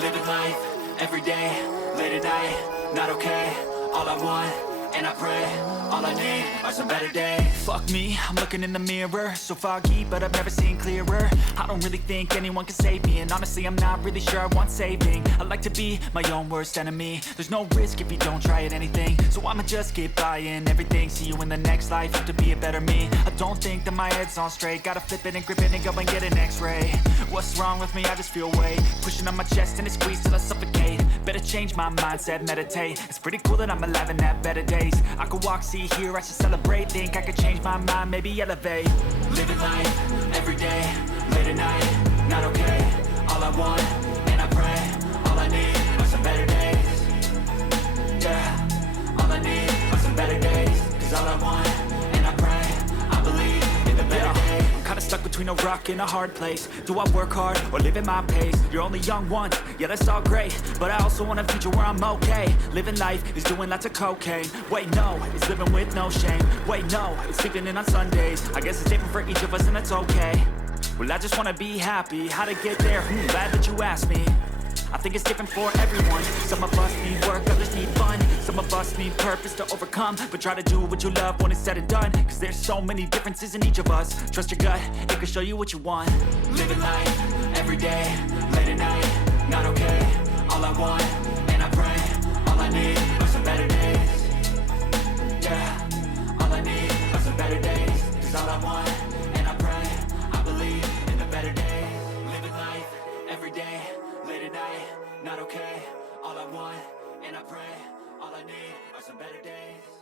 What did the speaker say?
Living life, every day, late at night, not okay. All I want, and I pray, all I need are some better days. Fuck me, I'm looking in the mirror, so foggy, but I've never seen clearer. I don't really think anyone can save me, and honestly I'm not really sure I want saving. I like to be my own worst enemy. There's no risk if you don't try at anything, so I'ma just keep buying everything. See you in the next life, have to be a better me. I don't think that my head's on straight, gotta flip it and grip it and go and get an x-ray. What's wrong with me? I just feel weight pushing on my chest and it squeezes till I suffocate. Better change my mindset, meditate. It's pretty cool that I'm alive and have better days. I could walk, see, hear, I should celebrate. Think I could change my mind, maybe elevate. Living life, every day, late at night, not okay. All I want, and I pray, all I need are some better days. Yeah, all I need are some better days. Cause all I want, and I pray, I believe in the better days. I'm kinda stuck between a rock and a hard place. Do I work hard or live at my pace? You're only young once, yeah that's all great, but I also want a future where I'm okay. Living life is doing lots of cocaine. Wait no, it's living with no shame. Wait no, it's sleeping in on Sundays. I guess it's different for each of us and that's okay. Well I just wanna be happy, how to get there, glad that you asked me. I think it's different for everyone. Some of us need work, others need fun. Some of us need purpose to overcome, but try to do what you love when it's said and done. Cause there's so many differences in each of us. Trust your gut, it can show you what you want. Living life, every day, late at night, not okay. All I want, and I pray, all I need are some better days. Yeah, all I need are some better days. Cause all I want, and I pray, I believe in the better days. Living life, every day, late at night, not okay. All I want, and I pray, all I need are some better days.